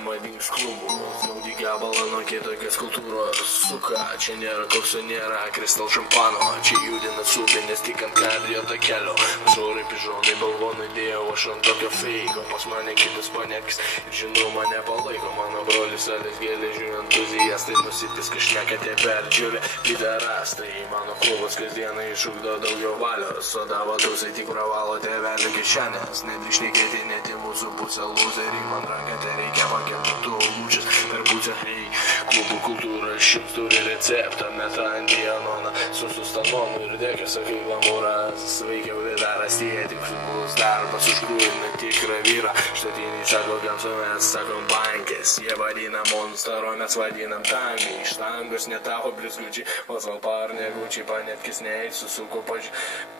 nemadings klubų. Snaudi gabalą nuo kitokios kultūros. Suka, čia nėra kokso, nėra kristal šampano. Čia judina subinės tik ant kardio takelio. Žorai, pižonai, balvonai dėjau aš ant tokio feiko. Pas mane kitas panetkis ir žinau mane palaiko. Mano brolis salės geležių entuziastai nusipis kažnekate perdžiulė. Piderastai, mano klubas kasdieną išugdo daugiau valios. O davatusai tik pravalo tėvelio kišenės. Nedrišnekėti net į mūsų pusę lūzerį. Man rankate reikia pakelti tu lūčias per pusę. Hei, klubų kultūra šiaip turi receptą. Meta ant dianoną su sustanonu ir dėkia sakai glamūras. Sveikiau vidaras jie tik filmus darbas užgrūdina tikrą vyrą. Štatiniai sako gamso, mes sakom bankės. Jie vadina monstro, mes vadinam tangai. Iš tangos netapo blizgučiai, o salparne gučiai panetkis neįsusuko pažiūrė.